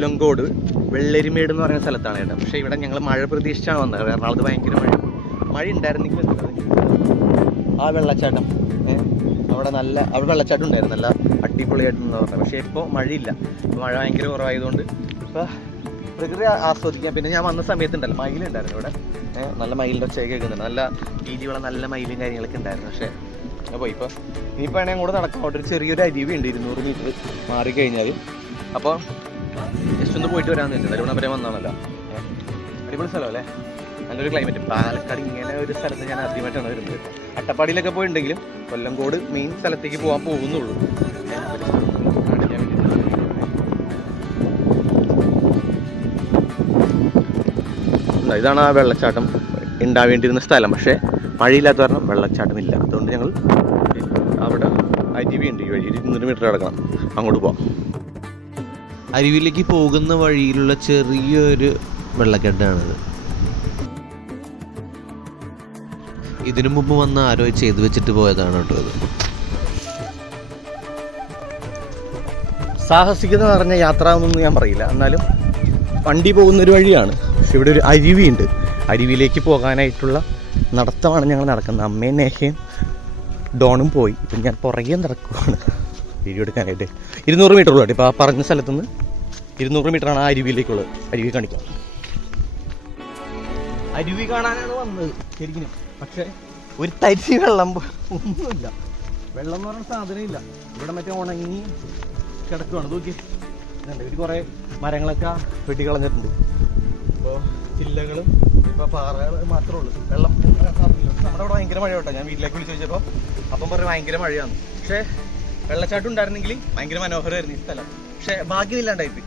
കൊല്ലങ്കോട് വെള്ളരിമേട് എന്ന് പറയുന്ന സ്ഥലത്താണ് കേട്ടോ. പക്ഷേ ഇവിടെ ഞങ്ങൾ മഴ പ്രതീക്ഷിച്ചാണ് വന്നത്. എറണാകുളത്ത് ഭയങ്കര മഴ. മഴ ഉണ്ടായിരുന്നെങ്കിൽ ആ വെള്ളച്ചാട്ടം. അവിടെ നല്ല അവിടെ വെള്ളച്ചാട്ടം ഉണ്ടായിരുന്നു. നല്ല അടിപൊളിയായിട്ടെന്ന് പറഞ്ഞത്. പക്ഷേ ഇപ്പോൾ മഴയില്ല. മഴ ഭയങ്കര കുറവായതുകൊണ്ട് ഇപ്പോൾ പ്രകൃതി ആസ്വദിക്കാം പിന്നെ ഞാൻ വന്ന സമയത്തുണ്ടല്ലോ മയിലുണ്ടായിരുന്നു ഇവിടെ. നല്ല മയിലിന്റെ ഒച്ച കേൾക്കുന്നുണ്ട്. നല്ല രീതിയിലുള്ള നല്ല മയിലും കാര്യങ്ങളൊക്കെ ഉണ്ടായിരുന്നു. പക്ഷേ അപ്പോൾ ഇപ്പോൾ ഇനിയിപ്പോൾ വേണമെങ്കിൽ അങ്ങോട്ട് നടക്കാം. അവിടെ ഒരു ചെറിയൊരു അരുവി ഉണ്ട്. ഇരുന്നൂറ് മീറ്റർ മാറിക്കഴിഞ്ഞാൽ അപ്പോൾ ജസ്റ്റ് ഒന്ന് പോയിട്ട് വരാമെന്ന് വെച്ചാൽ വരെ വന്നാണല്ലോ അടിപൊളി സ്ഥലം അല്ലേ നല്ലൊരു ക്ലൈമറ്റ് പാലക്കാട് ഇങ്ങനെ ഒരു സ്ഥലത്ത് ഞാൻ ആദ്യമായിട്ടാണ് വരുന്നത്. അട്ടപ്പാടിയിലൊക്കെ പോയിട്ടുണ്ടെങ്കിലും കൊല്ലംകോട് മെയിൻ സ്ഥലത്തേക്ക് പോകാൻ പോകുന്നുള്ളൂ. ഇതാണ് ആ വെള്ളച്ചാട്ടം. ഉണ്ടാവേണ്ടിയിരുന്ന സ്ഥലം. പക്ഷേ മഴയില്ലാത്ത കാരണം വെള്ളച്ചാട്ടമില്ല. അതുകൊണ്ട് ഞങ്ങൾ അവിടെ അരുവി ഉണ്ട്. ഈ വഴി ഇരുന്നൂറ് മീറ്റർ കിടക്കണം അങ്ങോട്ട് പോവാം. അരുവിലേക്ക് പോകുന്ന വഴിയിലുള്ള ചെറിയൊരു വെള്ളക്കെട്ടാണിത്. ഇതിനു മുമ്പ് വന്ന ആരോ ചെയ്തു വെച്ചിട്ട് പോയതാണ് കേട്ടോ ഇത്. സാഹസികത നിറഞ്ഞ യാത്ര എന്നൊന്നും ഞാൻ പറയില്ല. എന്നാലും വണ്ടി പോകുന്നൊരു വഴിയാണ്. പക്ഷെ ഇവിടെ ഒരു അരുവിയുണ്ട്. അരുവിയിലേക്ക് പോകാനായിട്ടുള്ള നടത്തമാണ് ഞങ്ങൾ നടക്കുന്നത്. അമ്മയും നേഹയും ഡോണും പോയി. ഇപ്പം ഞാൻ പുറകെ നടക്കുവാണ്. വീഡിയോ എടുക്കാനായിട്ട്. ഇരുന്നൂറ് മീറ്റർ ഉള്ളൂ ഇപ്പോൾ ആ പറഞ്ഞ സ്ഥലത്തുനിന്ന് ഇരുന്നൂറ് മീറ്ററാണ് ആ അരുവിയിലേക്കുള്ളത്. അരുവി കാണിക്കാം. അരുവി കാണാനാണ് വന്നത് ശരിക്കും. പക്ഷെ ഒരു തരി വെള്ളം ഒന്നുമില്ല. വെള്ളം എന്ന് പറയുന്ന സാധനം ഇല്ല ഇവിടെ മറ്റേ ഉണങ്ങി കിടക്കുവാണ്. നോക്കി ഇതുണ്ട്. ഇവർ കുറേ മരങ്ങളൊക്കെ വെട്ടി കളഞ്ഞിട്ടുണ്ട്. ഇപ്പോൾ ചില്ലകളും ഇപ്പോൾ പാറകൾ മാത്രമേ ഉള്ളൂ. വെള്ളം. നമ്മുടെ അവിടെ ഭയങ്കര മഴ കേട്ടോ. ഞാൻ വീട്ടിലേക്ക് വിളിച്ചു ചോദിച്ചപ്പോൾ അപ്പം പറഞ്ഞു ഭയങ്കര മഴയാണ്. പക്ഷെ വെള്ളച്ചാട്ടം ഉണ്ടായിരുന്നെങ്കിൽ ഭയങ്കര മനോഹരമായിരുന്നു ഈ സ്ഥലം. പക്ഷേ ഭാഗ്യമില്ലാണ്ടായിപ്പോയി.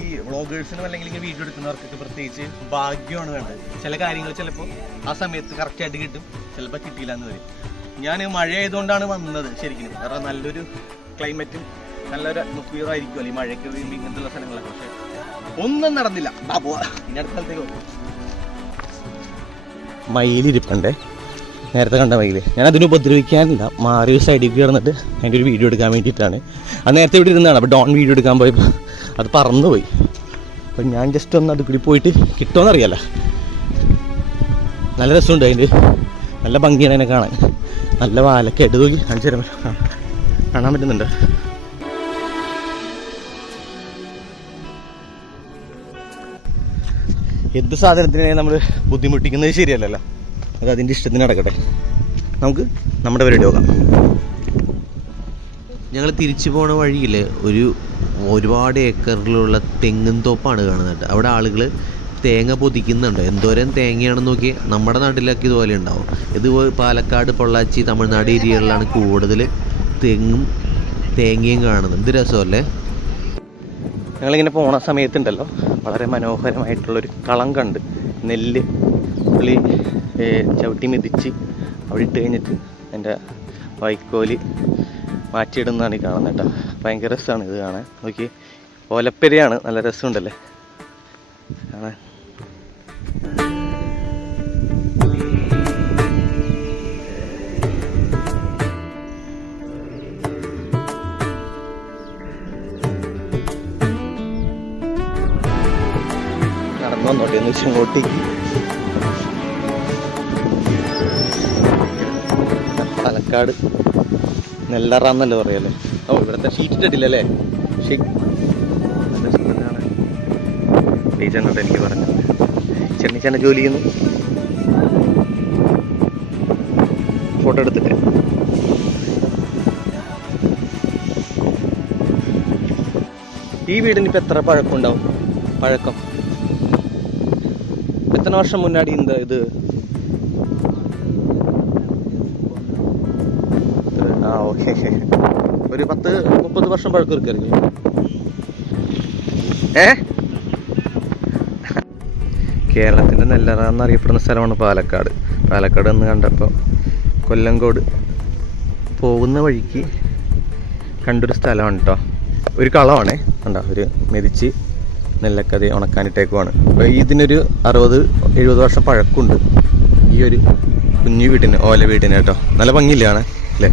ഈ വ്ളോഗേഴ്സിനും അല്ലെങ്കിൽ ഇങ്ങനെ വീഡിയോ എടുക്കുന്നവർക്കൊക്കെ പ്രത്യേകിച്ച് ഭാഗ്യമാണ് വേണ്ടത്. ചില കാര്യങ്ങൾ ചിലപ്പോൾ ആ സമയത്ത് കറക്റ്റായിട്ട് കിട്ടും. ചിലപ്പോൾ കിട്ടിയില്ല എന്ന് വരും. ഞാൻ മഴ ആയതുകൊണ്ടാണ് വന്നത് ശരിക്കും. കാരണം നല്ലൊരു ക്ലൈമറ്റും നല്ലൊരു ആയിരിക്കുമല്ലോ ഈ മഴയ്ക്ക് വീണ്ടും ഇങ്ങനത്തെ സ്ഥലങ്ങളൊക്കെ. പക്ഷേ ഒന്നും നടന്നില്ല. ബാ പോവാ. ഇനി അടുത്ത സ്ഥലത്തേക്ക് പോകും മയിലിരിപ്പണ്ടേ നേരത്തെ കണ്ട മയിൽ ഞാൻ അതിന് ഉപദ്രവിക്കാനില്ല മാറി സൈഡിൽ കിടന്നിട്ട് അതിന്റെ ഒരു വീഡിയോ എടുക്കാൻ വേണ്ടിയിട്ടാണ്. അത് നേരത്തെ ഇവിടെ ഇരുന്നതാണ്. അപ്പോൾ ഡോൺ വീഡിയോ എടുക്കാൻ പോയപ്പോൾ അത് പറന്നുപോയി. അപ്പം ഞാൻ ജസ്റ്റ് ഒന്ന് കൂടി പോയിട്ട് കിട്ടുമെന്നറിയാലോ നല്ല രസമുണ്ട് അതിന്റെ. നല്ല ഭംഗിയാണ് അതിനെ കാണാൻ. നല്ല വാലൊക്കെ നോക്കി കാണിച്ചു തരാൻ കാണാൻ പറ്റുന്നുണ്ട്. എന്ത് സാധനത്തിനെ നമ്മൾ ബുദ്ധിമുട്ടിക്കുന്നത് ശരിയല്ലല്ലോ. അത് അതിന്റെ ഇഷ്ടത്തിന് നടക്കട്ടെ. നമുക്ക് നമ്മുടെ പരിപാടി നോക്കാം. ഞങ്ങൾ തിരിച്ചു പോണ വഴിയിൽ ഒരു ഒരുപാട് ഏക്കറിലുള്ള തെങ്ങും തോപ്പാണ് കാണുന്നത്. അവിടെ ആളുകൾ തേങ്ങ പൊതിക്കുന്നുണ്ട്. എന്തോരം തേങ്ങയാണെന്ന് നോക്കി നമ്മുടെ നാട്ടിലൊക്കെ ഇതുപോലെ ഉണ്ടാവും. ഇത് പാലക്കാട് പൊള്ളാച്ചി തമിഴ്നാട് ഏരിയകളിലാണ് കൂടുതൽ തെങ്ങും തേങ്ങയും കാണുന്നത്. എന്ത് രസമല്ലേ? ഞങ്ങളിങ്ങനെ പോണ സമയത്തുണ്ടല്ലോ വളരെ മനോഹരമായിട്ടുള്ളൊരു കളം കണ്ട് നെല്ല് പുള്ളി ചവിട്ടി മെതിച്ച് അവിടെ ഇട്ട് കഴിഞ്ഞിട്ട് എന്റെ വൈക്കോൽ മാറ്റിയിടുന്നതാണ് ഈ കാണുന്നത് കേട്ടോ. ഭയങ്കര രസമാണ് ഇത് കാണാൻ. നോക്കി ഓലപ്പെരിയാണ് നല്ല രസമുണ്ടല്ലേ? കാണാൻ നടന്നു വന്നോട്ടെ എന്ന് ഇങ്ങോട്ടേക്ക് പാലക്കാട്. നെല്ലറ എന്നല്ലേ പറയല്ലേ ഓ ഇവിടുത്തെ ഷീറ്റ് ഇട്ടിട്ടില്ലല്ലേ എനിക്ക് പറഞ്ഞു ചെണ്ണി ചെന്ന ജോലി ചെയ്യുന്നു. ഫോട്ടോ എടുത്തിട്ട്. ഈ വീടിന് ഇപ്പം എത്ര പഴക്കം ഉണ്ടാവും പഴക്കം. എത്ര വർഷം മുന്നാടി ഇത് ഓക്കെ. ഒരു പത്ത് മുപ്പത് വർഷം പഴക്കം ഇരിക്കായിരിക്കും ഏ? കേരളത്തിന്റെ നെല്ലറ എന്നറിയപ്പെടുന്ന സ്ഥലമാണ് പാലക്കാട്. പാലക്കാട് എന്ന് കണ്ടപ്പോൾ കൊല്ലങ്കോട് പോകുന്ന വഴിക്ക് കണ്ടൊരു സ്ഥലമാണ് കേട്ടോ ഒരു കളമാണേ കണ്ടോ? ഒരു മെതിച്ച് നെല്ലക്കതി ഉണക്കാനിട്ടേക്കുവാണ്. അപ്പോൾ ഇതിനൊരു അറുപത് എഴുപത് വർഷം പഴക്കമുണ്ട്. ഈ ഒരു കുഞ്ഞു വീട്ടിന് ഓല വീട്ടിന് കേട്ടോ നല്ല ഭംഗിയില്ലാണ് അല്ലേ?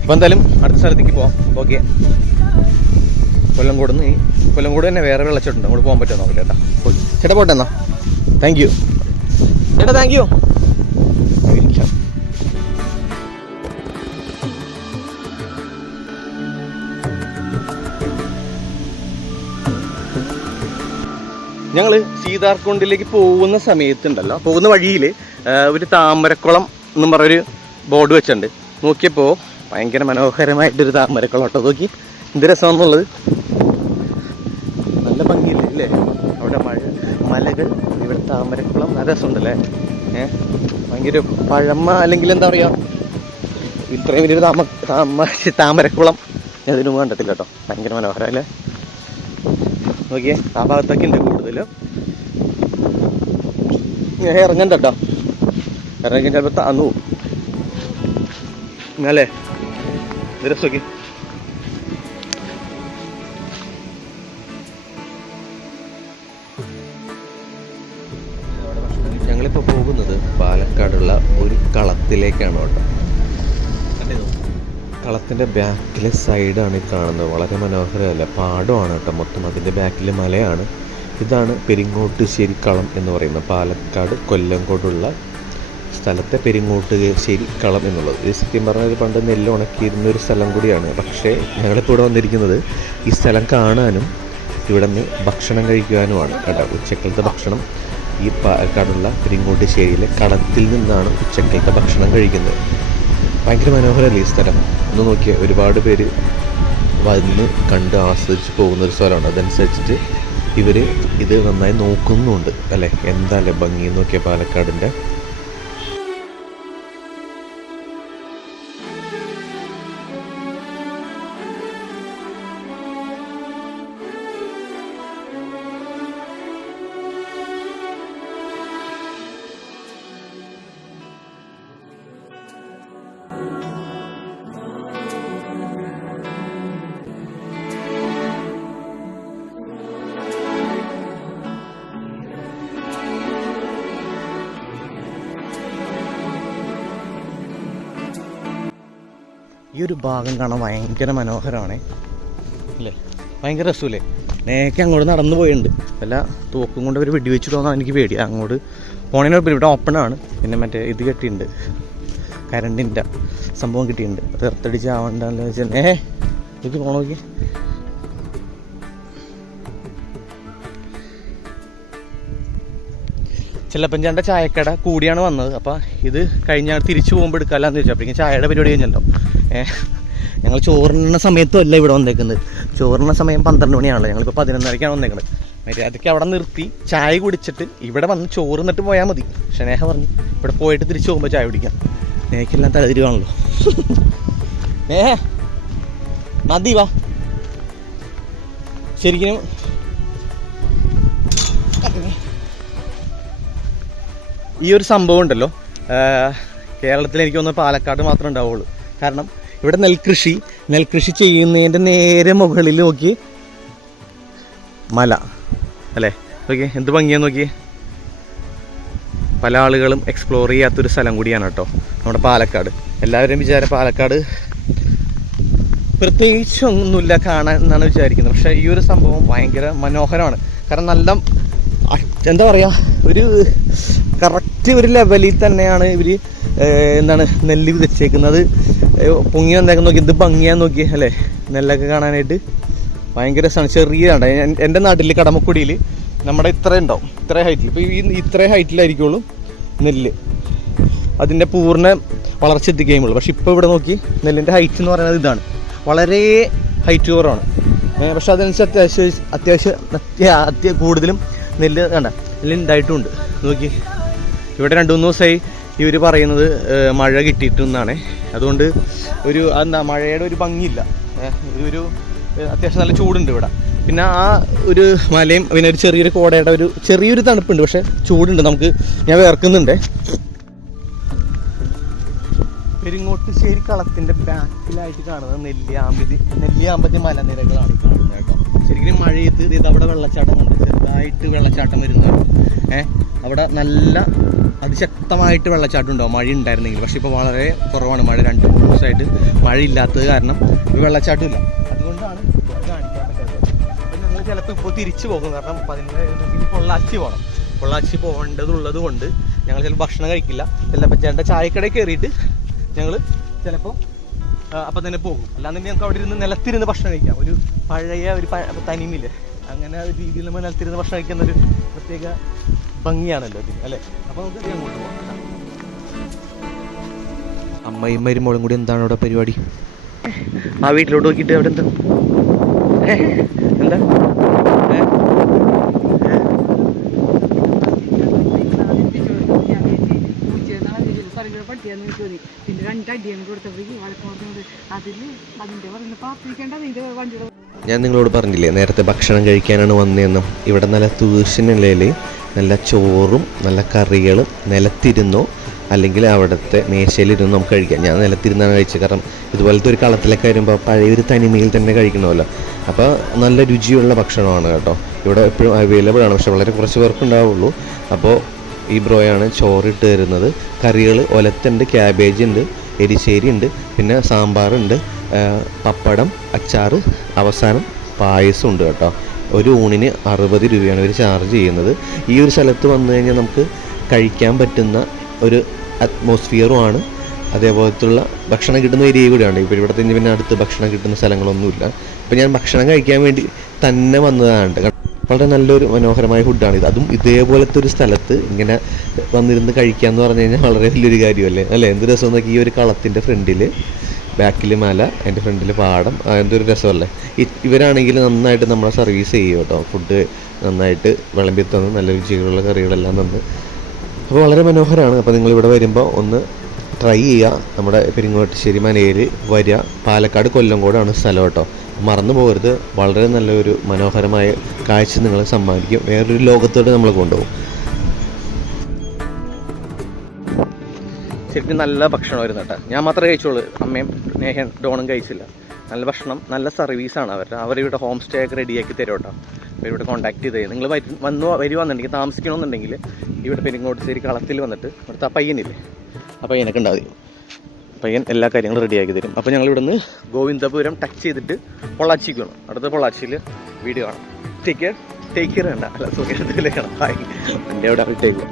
അപ്പോൾ എന്തായാലും അടുത്ത സ്ഥലത്തേക്ക് പോവാം. ഓക്കെ. കൊല്ലംകോട് നിന്ന് കൊല്ലംകോട് തന്നെ വേറെ വെള്ളച്ചിട്ടുണ്ട് അങ്ങോട്ട് പോകാൻ പറ്റുമോ നോക്കില്ല ചേട്ടാ. ചേട്ടാ പോട്ടെ എന്നാ. താങ്ക് യു ചേട്ടാ താങ്ക് യു ഞങ്ങൾ സീതാർകുണ്ടിലേക്ക് പോകുന്ന സമയത്തുണ്ടല്ലോ. പോകുന്ന വഴിയിൽ ഒരു താമരക്കുളം എന്നും പറഞ്ഞൊരു ബോർഡ് വെച്ചിട്ടുണ്ട്. നോക്കിയപ്പോൾ ഭയങ്കര മനോഹരമായിട്ടൊരു താമരക്കുളം നോക്കി എന്ത് രസമാണെന്നുള്ളത്. നല്ല ഭംഗിയില്ലേ അല്ലേ? അവിടെ മഴ മലകൾ ഇവിടെ താമരക്കുളം. നല്ല രസമുണ്ടല്ലേ? ഏഹ് ഭയങ്കര പഴമ അല്ലെങ്കിൽ എന്താ പറയുക ഇത്രയും വലിയൊരു താമ താമ താമരക്കുളം. ഞാൻ ഇതിനു കണ്ടിട്ടില്ല കേട്ടോ. ഭയങ്കര മനോഹരം അല്ലേ? നോക്കിയേ ആ ഭാഗത്തൊക്കെ ഉണ്ട് കൂടുതലും. ഇറങ്ങണ്ട കേട്ടോ. ഇറങ്ങി ചിലപ്പോൾ താന്നു അല്ലേ രസമൊക്കെ ഞങ്ങളിപ്പോൾ പോകുന്നത് പാലക്കാടുള്ള ഒരു കളത്തിലേക്കാണ് കേട്ടോ. കളത്തിന്റെ ബാക്കിലെ സൈഡാണ് ഈ കാണുന്നത്. വളരെ മനോഹരമല്ല. പാടമാണ് കേട്ടോ മൊത്തം. അതിന്റെ ബാക്കിൽ മലയാണ്. ഇതാണ് പെരിങ്ങോട്ടുശ്ശേരി കളം എന്ന് പറയുന്നത്. പാലക്കാട് കൊല്ലംകോടുള്ള സ്ഥലത്തെ പെരിങ്ങോട്ടുശ്ശേരി കളം എന്നുള്ളത്. ഇത് സത്യം പറഞ്ഞാൽ പണ്ട് നെല്ല് ഉണക്കിയിരുന്ന ഒരു സ്ഥലം കൂടിയാണ്. പക്ഷേ ഞങ്ങളിപ്പോൾ ഇവിടെ വന്നിരിക്കുന്നത് ഈ സ്ഥലം കാണാനും ഇവിടെ നിന്ന് ഭക്ഷണം കഴിക്കുവാനുമാണ് കേട്ടോ ഉച്ചക്കലത്തെ ഭക്ഷണം ഈ പാലക്കാടുള്ള പെരിങ്ങോട്ടുശ്ശേരിയിലെ കളത്തിൽ നിന്നാണ് ഉച്ചക്കലത്തെ ഭക്ഷണം കഴിക്കുന്നത്. ഭയങ്കര മനോഹരമല്ലേ ഈ സ്ഥലം? ഒന്ന് നോക്കിയാൽ ഒരുപാട് പേര് വന്ന് കണ്ട് ആസ്വദിച്ച് പോകുന്ന ഒരു സ്ഥലമാണ്. അതനുസരിച്ചിട്ട് ഇവർ ഇത് നന്നായി നോക്കുന്നുമുണ്ട് അല്ലേ? എന്താ അല്ലേ ഭംഗി നോക്കിയ പാലക്കാടിന്റെ ഈ ഒരു ഭാഗം കാണാൻ ഭയങ്കര മനോഹരമാണ്. അല്ലേ? ഭയങ്കര രസമല്ലേ? നേരെ അങ്ങോട്ട് നടന്നു പോയിട്ടുണ്ട്. വല്ല തോക്കും കൊണ്ട് അവർ വെടിവെച്ചിട്ടോന്നാണ് എനിക്ക് പേടി അങ്ങോട്ട് പോണേനെ ഇവിടെ ഓപ്പൺ ആണ്. പിന്നെ മറ്റേ ഇത് കെട്ടിയിട്ടുണ്ട്. കരണ്ടിന്റെ സംഭവം കിട്ടിയിട്ടുണ്ട്. അത് എർത്തടിച്ച് ആവണ്ടെന്ന് വെച്ചാൽ ഏ ഇത് നോക്കി. ചെല്ലപ്പഞ്ചാന്റെ ചായക്കട കൂടിയാണ് വന്നത്. അപ്പോൾ ഇത് കഴിഞ്ഞാൽ തിരിച്ചു പോകുമ്പോൾ എടുക്കാമല്ലാന്ന് ചോദിച്ചു അപ്പോഴേക്കും ചായയുടെ പരിപാടി കഴിഞ്ഞല്ലോ. ഏഹ് ഞങ്ങൾ ചോറിന സമയത്തും അല്ല ഇവിടെ വന്നേക്കുന്നത്. ചോറിന സമയം പന്ത്രണ്ട് മണിയാണല്ലോ. ഞങ്ങളിപ്പോൾ പതിനൊന്നരക്കാണ് വന്നേക്കുന്നത് മര്യാദയ്ക്ക് അവിടെ നിർത്തി ചായ കുടിച്ചിട്ട് ഇവിടെ വന്ന് ചോറ് നിന്നിട്ട് പോയാൽ മതി. ഷനേഹ പറഞ്ഞു ഇവിടെ പോയിട്ട് തിരിച്ചു പോകുമ്പോൾ ചായ കുടിക്കാം. നേക്കെല്ലാം തലതിരുവാണല്ലോ. ഏ മതി വാ. ശരിക്കും ഈ ഒരു സംഭവം ഉണ്ടല്ലോ. കേരളത്തിൽ എനിക്ക് തോന്നുന്നു പാലക്കാട് മാത്രമേ ഉണ്ടാവുള്ളൂ. കാരണം ഇവിടെ നെൽകൃഷി. നെൽകൃഷി ചെയ്യുന്നതിന്റെ നേരെ മുകളിൽ നോക്കി. മല. അല്ലേ? നോക്കി എന്ത് ഭംഗിയാന്ന് നോക്കി പല ആളുകളും എക്സ്പ്ലോർ ചെയ്യാത്തൊരു സ്ഥലം കൂടിയാണ് കേട്ടോ. നമ്മുടെ പാലക്കാട്. എല്ലാവരും വിചാരം പാലക്കാട് പ്രത്യേകിച്ച് ഒന്നുമില്ല കാണാൻ എന്നാണ് വിചാരിക്കുന്നത്. പക്ഷേ ഈ ഒരു സംഭവം ഭയങ്കര മനോഹരമാണ്. കാരണം നല്ല എന്താ പറയുക ഒരു കറക്റ്റ് ഒരു ലെവലിൽ തന്നെയാണ് ഇവർ എന്താണ് നെല്ല് വിതച്ചേക്കുന്നത്. പൊങ്ങി വന്നേക്കാൻ നോക്കി ഇത് ഭംഗിയാന്ന് നോക്കി അല്ലേ? നെല്ലൊക്കെ കാണാനായിട്ട് ഭയങ്കര സൺ ചെറിയ കണ്ട എന്റെ നാട്ടിൽ കടമക്കുടിയിൽ നമ്മുടെ ഇത്ര ഉണ്ടാവും. ഇത്ര ഹൈറ്റിൽ ഇപ്പോൾ ഈ ഇത്ര ഹൈറ്റിലായിരിക്കുള്ളൂ നെല്ല്. അതിന്റെ പൂർണ വളർച്ച എത്തിക്കുകയുള്ളൂ പക്ഷെ ഇപ്പോൾ ഇവിടെ നോക്കി നെല്ലിന്റെ ഹൈറ്റ് എന്ന് പറയുന്നത് ഇതാണ്. വളരെ ഹൈറ്റ് കുറവാണ് പക്ഷെ അതനുസരിച്ച് അത്യാവശ്യം അത്യാവശ്യം അത്യ അത്യ കൂടുതലും നെല്ല് വേണ്ട നെല്ല് ഉണ്ടായിട്ടുമുണ്ട് നോക്കി. ഇവിടെ രണ്ട് മൂന്ന് ദിവസമായി ഇവർ പറയുന്നത് മഴ കിട്ടിയിട്ടെന്നാണ്. അതുകൊണ്ട് ഒരു എന്താ മഴയുടെ ഒരു ഭംഗിയില്ല. ഒരു അത്യാവശ്യം നല്ല ചൂടുണ്ട് ഇവിടെ. പിന്നെ ആ ഒരു മലയും പിന്നെ ഒരു ചെറിയൊരു കോടയുടെ ഒരു ചെറിയൊരു തണുപ്പുണ്ട് പക്ഷെ ചൂടുണ്ട്. നമുക്ക് ഞാൻ വേർക്കുന്നുണ്ട് പെരിങ്ങോട്ടുശ്ശേരി കളത്തിന്റെ ബാക്കിലായിട്ട് കാണുന്നത് നെല്ലിയാമ്പതി നെല്ലിയാമ്പതി മലനിരകളാണ് കാണുന്നത് കേട്ടോ. ശരിക്കും മഴയത്ത് ഇത് അവിടെ വെള്ളച്ചാട്ടം ഉണ്ട് ചെറുതായിട്ട് വെള്ളച്ചാട്ടം വരുന്നുണ്ട് ഏഹ് അവിടെ നല്ല അതിശക്തമായിട്ട് വെള്ളച്ചാട്ടം ഉണ്ടാവും മഴ ഉണ്ടായിരുന്നെങ്കിൽ പക്ഷേ ഇപ്പോൾ വളരെ കുറവാണ്. മഴ രണ്ട് മൂന്ന് ദിവസമായിട്ട് മഴ ഇല്ലാത്തത് കാരണം വെള്ളച്ചാട്ടം ഇല്ല അതുകൊണ്ടാണ് കാണിക്കാൻ പറ്റാത്തത്. ചിലപ്പോൾ ഇപ്പോൾ തിരിച്ചു പോകും. കാരണം പതിനേഴ് ഇനി പൊള്ളാച്ചി പോകണം. പൊള്ളാച്ചി പോകേണ്ടതുള്ളത് കൊണ്ട് ഞങ്ങൾ ചിലപ്പോൾ ഭക്ഷണം കഴിക്കില്ല. ചിലപ്പോൾ ചേട്ടന്റെ ചായക്കടയിൽ കയറിയിട്ട് ഞങ്ങൾ ചിലപ്പോൾ അപ്പം തന്നെ പോകും. അല്ലാന്നുണ്ടെങ്കിൽ നമുക്ക് അവിടെ ഇരുന്ന് നിലത്തിരുന്ന് ഭക്ഷണം കഴിക്കാം. ഒരു പഴയ ഒരു തനിമിൽ. അങ്ങനെ രീതിയിൽ നമ്മൾ നിലത്തിരുന്ന് ഭക്ഷണം കഴിക്കുന്ന ഒരു പ്രത്യേക ഭംഗിയാണല്ലോ ഇതിന് അല്ലേ അപ്പോൾ നമുക്ക് അങ്ങോട്ട് പോകാം. അമ്മയും മരുമോളും കൂടി എന്താണ് അവിടെ പരിപാടി ആ വീട്ടിലോട്ട് നോക്കിയിട്ട് അവിടെ എന്താ? എന്താ? പിന്നെ കൊടുത്തപ്പോഴേക്ക് പറയുന്നത് വണ്ടിയുടെ ഞാൻ നിങ്ങളോട് പറഞ്ഞില്ലേ നേരത്തെ ഭക്ഷണം കഴിക്കാനാണ് വന്നതെന്നും ഇവിടെ നല്ല തൂശ നിലയിൽ നല്ല ചോറും നല്ല കറികളും നിലത്തിരുന്നോ. അല്ലെങ്കിൽ അവിടുത്തെ മേശയിലിരുന്ന് നമുക്ക് കഴിക്കാം. ഞാൻ നിലത്തിരുന്നാണ് കഴിച്ചത്. കാരണം ഇതുപോലത്തെ ഒരു കളത്തിലൊക്കെ വരുമ്പോൾ പഴയ ഒരു തനിമയിൽ തന്നെ കഴിക്കണമല്ലോ. അപ്പോൾ നല്ല രുചിയുള്ള ഭക്ഷണമാണ് കേട്ടോ. ഇവിടെ എപ്പോഴും അവൈലബിൾ ആണ്. പക്ഷെ വളരെ കുറച്ച് പേർക്ക് ഉണ്ടാവുള്ളൂ. അപ്പോൾ ഈ ബ്രോയാണ് ചോറിട്ട് തരുന്നത്. കറികൾ ഒലത്തുണ്ട് ക്യാബേജ് ഉണ്ട് എരിശ്ശേരി ഉണ്ട് പിന്നെ സാമ്പാറുണ്ട് പപ്പടം അച്ചാറ് അവസാനം പായസം ഉണ്ട് കേട്ടോ. ഒരു ഊണിന് അറുപത് രൂപയാണ് ഇവർ ചാർജ് ചെയ്യുന്നത്. ഈ ഒരു സ്ഥലത്ത് വന്നു കഴിഞ്ഞാൽ നമുക്ക് കഴിക്കാൻ പറ്റുന്ന ഒരു അറ്റ്മോസ്ഫിയറും ആണ്. അതേപോലത്തുള്ള ഭക്ഷണം കിട്ടുന്ന ഏരിയ കൂടെയാണ് ഇപ്പോൾ ഇവിടുത്തെ പിന്നെ അടുത്ത് ഭക്ഷണം കിട്ടുന്ന സ്ഥലങ്ങളൊന്നുമില്ല. അപ്പോൾ ഞാൻ ഭക്ഷണം കഴിക്കാൻ വേണ്ടി തന്നെ വന്നതാണ്. വളരെ നല്ലൊരു മനോഹരമായ ഫുഡാണ് ഇത്. അതും ഇതേപോലത്തെ ഒരു സ്ഥലത്ത് ഇങ്ങനെ വന്നിരുന്ന് കഴിക്കുക എന്ന് പറഞ്ഞു കഴിഞ്ഞാൽ വളരെ വലിയൊരു കാര്യമല്ലേ? അല്ലേ? എന്ത് രസം നോക്കി ഈ ഒരു കളത്തിന്റെ ഫ്രണ്ടിൽ ബാക്കിൽ മല എന്റെ ഫ്രണ്ടിൽ പാടം എന്തൊരു രസമല്ലേ? ഇവരാണെങ്കിൽ നന്നായിട്ട് നമ്മളെ സർവീസ് ചെയ്യും കേട്ടോ. ഫുഡ് നന്നായിട്ട് വിളമ്പി തന്ന് നല്ല രുചികളുള്ള കറികളെല്ലാം തന്ന്. അപ്പോൾ വളരെ മനോഹരമാണ് അപ്പോൾ നിങ്ങൾ ഇവിടെ വരുമ്പോൾ ഒന്ന് ട്രൈ ചെയ്യുക നമ്മുടെ പെരിങ്ങോട്ടുശ്ശേരി മനയിൽ വരിക പാലക്കാട് കൊല്ലം കൊല്ലംകോടാണ് സ്ഥലം കേട്ടോ. മറന്നു പോകരുത്. വളരെ നല്ലൊരു മനോഹരമായ കാഴ്ച നിങ്ങളെ സമ്മാനിക്കും. വേറൊരു ലോകത്തോട് നമ്മൾ കൊണ്ടുപോകും. ശരിക്കും നല്ല ഭക്ഷണമായിരുന്നു കേട്ടോ. ഞാൻ മാത്രമേ കഴിച്ചുള്ളൂ. അമ്മയും സ്നേഹൻ ഡോണും കഴിച്ചില്ല. നല്ല ഭക്ഷണം നല്ല സർവീസാണ് അവരുടെ. അവരിവിടെ ഹോം സ്റ്റേ ഒക്കെ റെഡിയാക്കി തരും കേട്ടോ. അപ്പോൾ ഇവിടെ കോൺടാക്ട് ചെയ്ത് നിങ്ങൾ വന്നു വരുവാന്നുണ്ടെങ്കിൽ താമസിക്കണമെന്നുണ്ടെങ്കിൽ ഇവിടെ പെരിങ്ങോട്ടുശ്ശേരി കളത്തിൽ വന്നിട്ട് ഇവിടുത്തെ ആ പയ്യനില്ലേ? ആ പയ്യനൊക്കെ ഉണ്ടാവും. പയ്യൻ എല്ലാ കാര്യങ്ങളും റെഡിയാക്കി തരും. അപ്പോൾ ഞങ്ങൾ ഇവിടുന്ന് ഗോവിന്ദപുരം ടച്ച് ചെയ്തിട്ട് പൊള്ളാച്ചിക്ക് വേണം അടുത്ത പൊള്ളാച്ചിയിൽ വീഡിയോ കാണാം. ടേക്ക് കെയർ ടേക്ക് കെയർ വേണ്ട. അല്ല സുഖത്തിലേക്ക് കാണാം ഹായ് എന്റെ അവിടെ ടേക്ക്